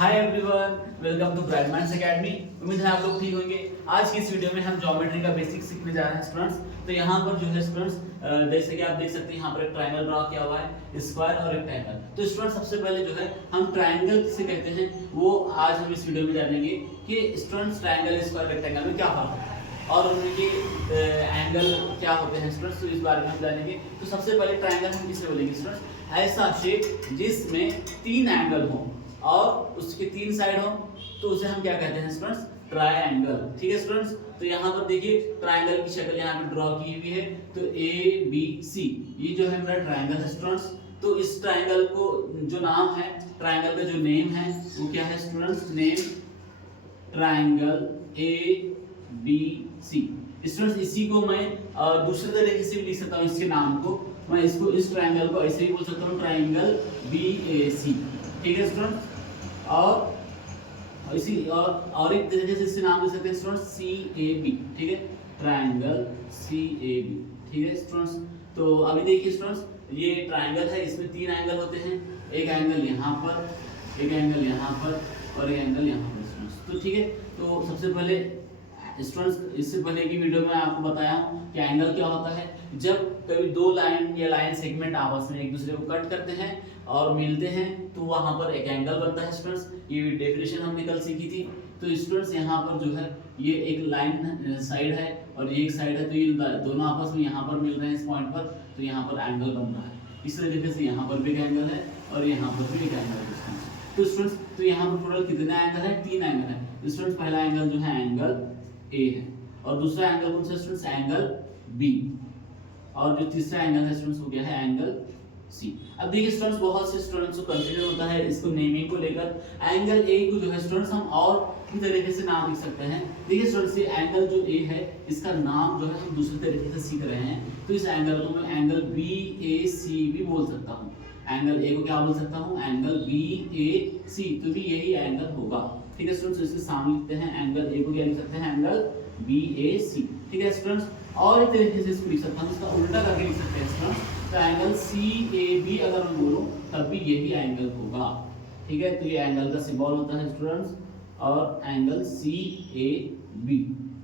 Hi everyone, welcome to bright minds academy. उम्मीद है आप लोग ठीक होंगे। आज की इस वीडियो में हम ज्योमेट्री का बेसिक सीखने जा रहे हैं स्टूडेंट्स। तो यहाँ पर जो है स्टूडेंट्स, जैसे कि आप देख सकते हैं यहाँ पर एक ट्रायंगल ड्रा किया हुआ है, स्क्वायर और रेक्टेंगल। तो स्टूडेंट्स सबसे पहले जो है हम ट्रायंगल किसे कहते हैं वो आज हम इस वीडियो में जानेंगे कि स्टूडेंट्स ट्रायंगल, स्क्वायर, रेक्टेंगल में क्या फर्क है और उनके एंगल क्या होते हैं स्टूडेंट्स। तो इस बारे में हम जानेंगे। तो सबसे पहले ट्रायंगल हम किसे बोलेंगे स्टूडेंट्स? ऐसा शेप जिसमें तीन एंगल हो और उसके तीन साइड हो, तो उसे हम क्या कहते हैं स्टूडेंट्स? ट्रायंगल। ठीक है स्टूडेंट्स, तो यहाँ पर देखिए ट्रायंगल की शक्ल यहाँ पे ड्रॉ की हुई है। तो ए बी सी ये जो है मेरा ट्रायंगल है स्टूडेंट्स। तो इस ट्रायंगल को जो नाम है, ट्रायंगल का जो नेम है वो क्या है students? Name triangle A B C. Students इसी को मैं दूसरे तरीके से भी लिख सकता हूँ। इसके नाम को मैं इसको, इस ट्रायंगल को ऐसे भी बोल सकता हूँ, ट्रायंगल बी ए सी। ठीक है स्टूडेंट्स, और इसी और एक तरीके से इससे नाम दे सकते हैं स्टूडेंट्स सी ए बी। ठीक है, ट्रायंगल सी ए बी। ठीक है स्टूडेंट्स, तो अभी देखिए स्टूडेंट्स, ये ट्रायंगल है, इसमें तीन एंगल होते हैं। एक एंगल यहाँ पर, एक एंगल यहाँ पर और एक एंगल यहाँ पर स्टूडेंट्स। तो ठीक है, तो सबसे पहले स्टूडेंट्स, इससे पहले की वीडियो में आपको बताया हूँ कि एंगल क्या होता है। जब कभी दो लाइन या लाइन सेगमेंट आपस में एक दूसरे को कट करते हैं और मिलते हैं तो वहां पर एक एंगल बनता है स्टूडेंट्स। ये डेफिनेशन हमने कल सीखी थी। तो स्टूडेंट्स यहाँ पर जो है ये एक लाइन साइड है और ये एक साइड है, तो ये दोनों आपस में यहाँ पर मिल रहे हैं इस पॉइंट पर, तो यहाँ पर एंगल बन रहा है। इस तरीके से यहाँ पर भी एक एंगल है और यहाँ पर भी एक एंगल है। तो स्टूडेंट्स, तो यहाँ पर टोटल कितने एंगल है? तीन एंगल है स्टूडेंट्स। पहला एंगल जो है एंगल ए है और दूसरा एंगल कौन सा स्टूडेंट्स? Angle B. और जो तीसरा एंगल है स्टूडेंट्स वो क्या है? Angle C. अब देखिए स्टूडेंट्स, बहुत से स्टूडेंट्स को कंफ्यूजन होता है इसको नेमिंग को लेकर। एंगल ए को जो है स्टूडेंट्स हम और भी तरीके से नाम लिख सकते हैं। देखिए स्टूडेंट्स, ये एंगल जो ए है इसका नाम जो है हम दूसरे तरीके से सीख रहे हैं। तो इस एंगल को मैं एंगल बी ए सी भी बोल सकता हूँ। एंगल ए को क्या बोल सकता हूँ? एंगल बी ए सी, तो भी यही एंगल होगा। ठीक है स्टूडेंट्स, इसके सामने लिखते हैं एंगल ए को क्या लिख सकते हैं? एंगल बी ए सी। ठीक है स्टूडेंट्स, और एक तरीके से इसको लिख सकता हूँ, इसका उल्टा करके लिख सकते हैं स्टूडेंट्स। तो एंगल सी ए बी अगर मैं बोलूँ तब भी यही एंगल होगा। ठीक है, तो ये एंगल का सिंबल होता है स्टूडेंट्स। और angle C A B,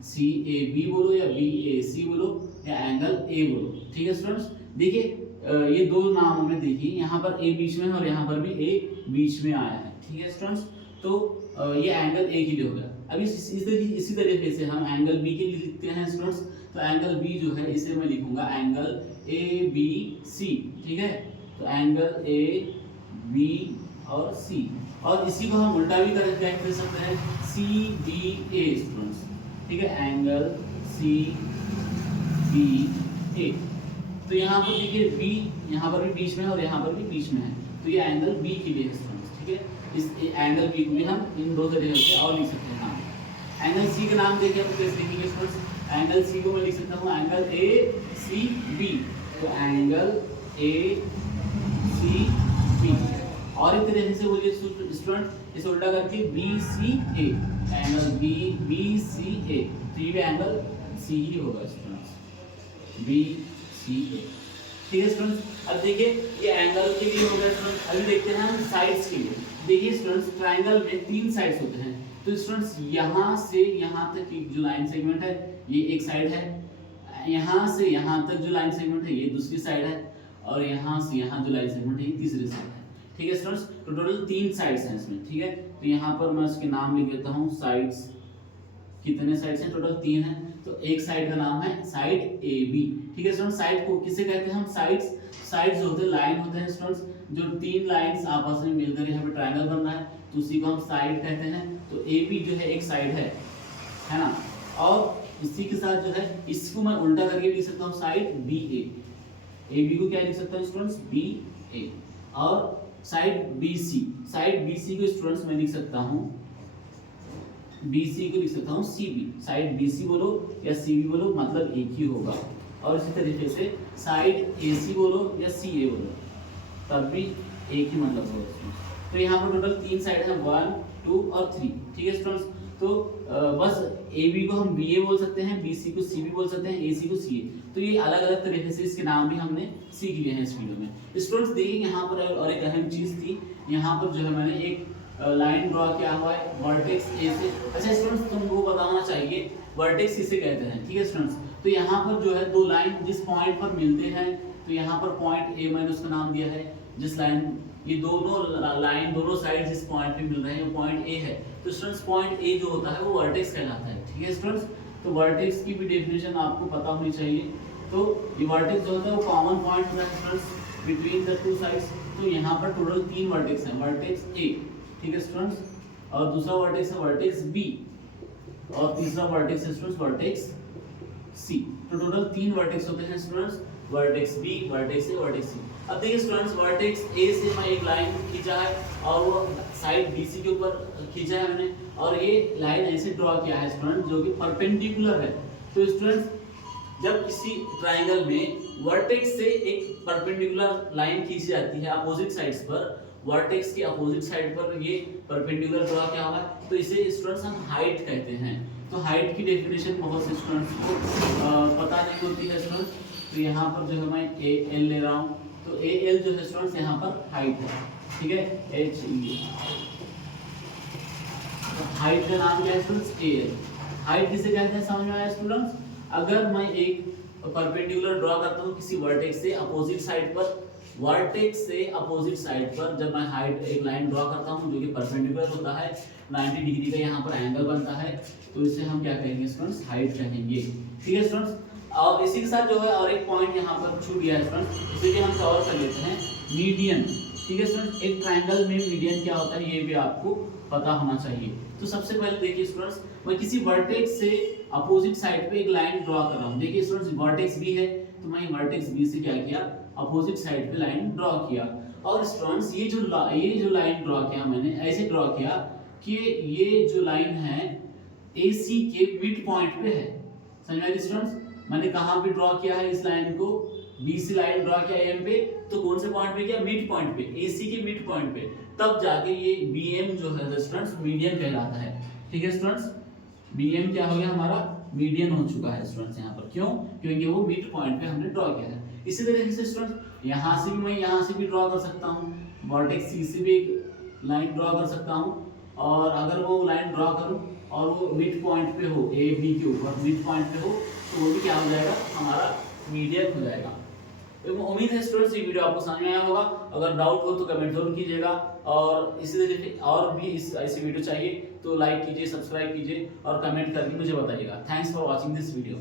C A B बोलो या बी ए सी बोलो या एंगल ए बोलो। ठीक है स्टूडेंट्स, देखिए ये दो नामों में देखिए यहाँ पर ए बीच में है और यहाँ पर भी ए बीच में आया है। ठीक है स्टूडेंट्स, तो ये एंगल ए के लिए हो गया। अब इसी तरीके से हम एंगल बी के लिए लिखते हैं स्टूडेंट्स। तो एंगल बी जो है इसे मैं लिखूंगा एंगल ए बी सी। ठीक है, तो एंगल ए बी और सी, और इसी को हम उल्टा भी कर सकते हैं, सी बी ए स्टूडेंट्स। ठीक है, एंगल सी बी ए। तो यहाँ पर देखिए बी यहाँ पर भी बीच में है और यहाँ पर भी बीच में है, तो ये एंगल बी के लिए है स्टूडेंट्स। ठीक है, इस एंगल बी को भी हम इन दो तरीके से और लिख सकते हैं नाम। एंगल सी का नाम देखिए हम कैसे लिखेंगे स्टूडेंट्स? एंगल सी को मैं लिख सकता हूँ एंगल ए सी बी। तो एंगल ए सी बी, और एक तरीके से बोलिए स्टूडेंट, इसे उल्टा करके बी सी ए, एंगल बी बी सी ए। तो ये एंगल सी ही होगा स्टूडेंट्स, बी सी ए। ठीक है स्टूडेंट्स, अब देखिए ये एंगल के लिए हो गया स्टूडेंट्स। अभी देखते हैं हम साइड्स के लिए। देखिए स्टूडेंट्स, ट्रायंगल में तीन साइड्स होते हैं। तो स्टूडेंट्स यहाँ से यहाँ तक की जो लाइन सेगमेंट है ये एक साइड है, यहाँ से यहाँ तक जो लाइन सेगमेंट है ये दूसरी साइड है, और यहाँ से यहाँ जो लाइन सेगमेंट है ये तीसरी साइड है। ठीक है स्टूडेंट्स, तो टोटल तीन साइड्स हैं इसमें। ठीक है, तो यहाँ पर मैं इसके नाम लिख देता हूँ साइड्स। कितने साइड्स हैं? टोटल तीन हैं। तो एक साइड का नाम है साइड ए बी। ठीक है स्टूडेंट्स, साइड को किसे कहते हैं हम? साइड्स। साइड्स होते हैं, लाइन होते हैं स्टूडेंट्स, जो तीन लाइंस आपस में मिलकर यहाँ पे ट्रायंगल बन रहा है, तो उसी को हम साइड कहते हैं। तो ए बी जो है एक साइड है ना, और इसी के साथ जो है इसको मैं उल्टा करके लिख सकता हूँ side B A. A B को क्या लिख सकता हूँ स्टूडेंट्स? B A. और side B C, side B C को स्टूडेंट्स मैं लिख सकता हूँ, बी सी को लिख सकता हूँ C B. Side B C बोलो या सी बी बोलो, मतलब एक ही होगा। और इसी तरीके से साइड ए सी बोलो या सी ए बोलो, तब भी एक ही मतलब होगा। तो यहाँ पर टोटल तीन साइड है, 1 2 और 3। ठीक है स्टूडेंट्स, तो बस ए बी को हम बी ए बोल सकते हैं, बी सी को सी बी बोल सकते हैं, ए सी को सी ए। तो ये अलग अलग तरीके से इसके नाम भी हमने सीख लिए हैं इस वीडियो में। स्टूडेंट्स देखिए यहाँ पर और एक अहम चीज थी, यहाँ पर जो है मैंने एक लाइन ड्रॉ किया हुआ है वर्टेक्स ए से। अच्छा स्टूडेंट्स तुमको बताना चाहिए वर्टेक्स इसे कहते हैं, ठीक है स्टूडेंट्स। तो यहाँ पर जो है दो लाइन जिस पॉइंट पर मिलते हैं, तो यहाँ पर पॉइंट ए मैंने उसका नाम दिया है। जिस लाइन ये दोनों लाइन दोनों साइड जिस पॉइंट पे मिल रहे हैं वो पॉइंट ए है, तो स्टूडेंट्स पॉइंट ए जो होता है वो वर्टेक्स कहलाता है, ठीक है स्टूडेंट्स। तो वर्टेक्स की भी डेफिनेशन आपको पता होनी चाहिए। तो ये वर्टेक्स जो होता है वो कॉमन पॉइंट होता है students between the two sides. तो यहाँ पर टोटल 3 वर्टेक्स हैं, वर्टेक्स ए, ठीक है स्टूडेंट्स, और दूसरा वर्टेक्स है वर्टेक्स बी, और तीसरा वर्टेक्स है स्टूडेंट्स वर्टेक्स सी। तो टोटल 3 वर्टेक्स होते हैं students, vertex B, vertex A, vertex C. अब देखिए स्टूडेंट्स वर्टेक्स ए से मैं एक लाइन खींचा है और वो साइड BC के ऊपर खींचा है मैंने, और ये लाइन ऐसे ड्रॉ किया है स्टूडेंट जो कि परपेंडिकुलर है। तो स्टूडेंट्स जब किसी ट्रायंगल में वर्टेक्स से एक परपेंडिकुलर लाइन खींची जाती है अपोजिट साइड्स पर, वर्टेक्स के अपोजिट साइड पर ये परपेंडिकुलर ड्रॉ किया हुआ है, तो इसे स्टूडेंट्स हम हाइट कहते हैं। तो हाइट की डेफिनेशन बहुत से स्टूडेंट्स को पता नहीं होती है स्टूडेंट्स। तो यहाँ पर जो है मैं AL ले रहा हूँ, तो AL जो है स्टूडेंट्स यहाँ पर हाइट है, ठीक है, HE। तो हाइट का नाम क्या है स्टूडेंट्स, AL। हाइट किसे कहते हैं समझ में आया स्टूडेंट्स। अगर मैं एक परपेंडिकुलर ड्रॉ करता हूँ किसी वर्टेक्स से अपोजिट साइड पर, वर्टेक्स से अपोजिट साइड पर जब मैं हाइट एक लाइन ड्रॉ करता हूँ जो कि परपेंडिकुलर होता है, 90 डिग्री का यहाँ पर एंगल बनता है, तो इसे हम क्या कहेंगे स्टूडेंट्स, हाइट कहेंगे, ठीक है स्टूडेंट्स। और इसी के साथ जो है और एक पॉइंट यहाँ पर छूट गया है स्टूडेंट्स, इसे भी हम कवर कर लेते हैं, मीडियन, ठीक है स्टूडेंट्स। एक ट्रायंगल में मीडियन क्या होता है ये भी आपको पता होना चाहिए। तो सबसे पहले देखिए स्टूडेंट्स, मैं किसी वर्टेक्स से अपोजिट साइड पे एक लाइन ड्रॉ कर रहा हूँ। देखिए स्टूडेंट्स वर्टेक्स बी है, तो मैं वर्टेक्स बी से क्या किया, अपोजिट साइड पे लाइन ड्रॉ किया। और स्टूडेंट्स ये जो लाइन ड्रॉ किया मैंने, ऐसे ड्रॉ किया कि ये जो लाइन है AC के मिड पॉइंट पे है, समझ में आया स्टूडेंट्स। मैंने कहाँ पे ड्रॉ किया है इस लाइन को, BC लाइन ड्रॉ किया AM पे, तो कौन से पॉइंट पे किया, मिड पॉइंट पे, AC के मिड पॉइंट पे, तब जाके ये BM जो है स्टूडेंट्स मीडियन कहलाता है, ठीक है स्टूडेंट्स। BM क्या हो गया हमारा, मीडियन हो चुका है स्टूडेंट्स यहाँ पर, क्यों, क्योंकि वो मिड पॉइंट पे हमने ड्रॉ किया है। इसी तरीके से स्टूडेंट्स यहाँ से भी मैं यहाँ से भी ड्रॉ कर सकता हूँ, वर्टेक्स C से भी एक लाइन ड्रॉ कर सकता हूँ, और अगर वो लाइन ड्रॉ करूँ और वो मिड पॉइंट पे हो, AB के ऊपर मिड पॉइंट पे हो, तो वो भी क्या हो जाएगा, हमारा मीडियन हो जाएगा। तो उम्मीद है स्टूडेंट्स ये वीडियो आपको समझ में आया होगा। अगर डाउट हो तो कमेंट जरूर कीजिएगा, और इसी तरीके और भी ऐसी वीडियो चाहिए तो लाइक कीजिए, सब्सक्राइब कीजिए और कमेंट करके मुझे बताइएगा। Thanks for watching this video.